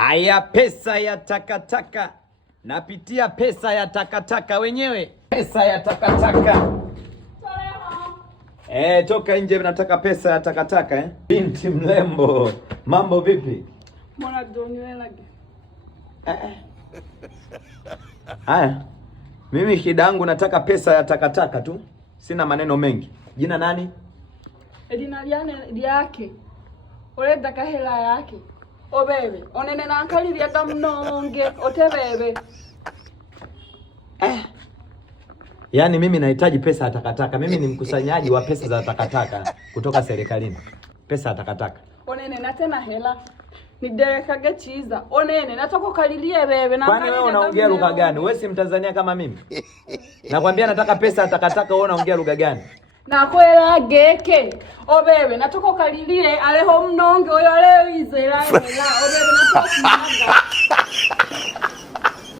Haya, pesa ya takataka. Napitia pesa ya takataka wenyewe. Pesa ya takataka. Toka nje, nataka pesa ya takataka Binti mrembo, mambo vipi? Mbona doniwelage? Haya. Mimi shida yangu nataka pesa ya takataka tu. Sina maneno mengi. Jina nani? Edina lyake. Oleda kahela yake. Obebe, onene nankaliria kamnonge, otebebe. Yaani mimi nahitaji pesa ya takataka. Mimi ni mkusanyaji wa pesa za takataka kutoka serikalini. Pesa ya takataka. Onene na tena hela. Niderekage chiza. Onene nataka kalilie bebe na kwani wewe unaongea lugha gani? Wewe si Mtanzania kama mimi? Nakwambia nataka pesa ya takataka, wewe unaongea lugha gani? Nakwela geke. Obebe nataka kalilie aleho mnonge oyo leo izela. Obebe nataka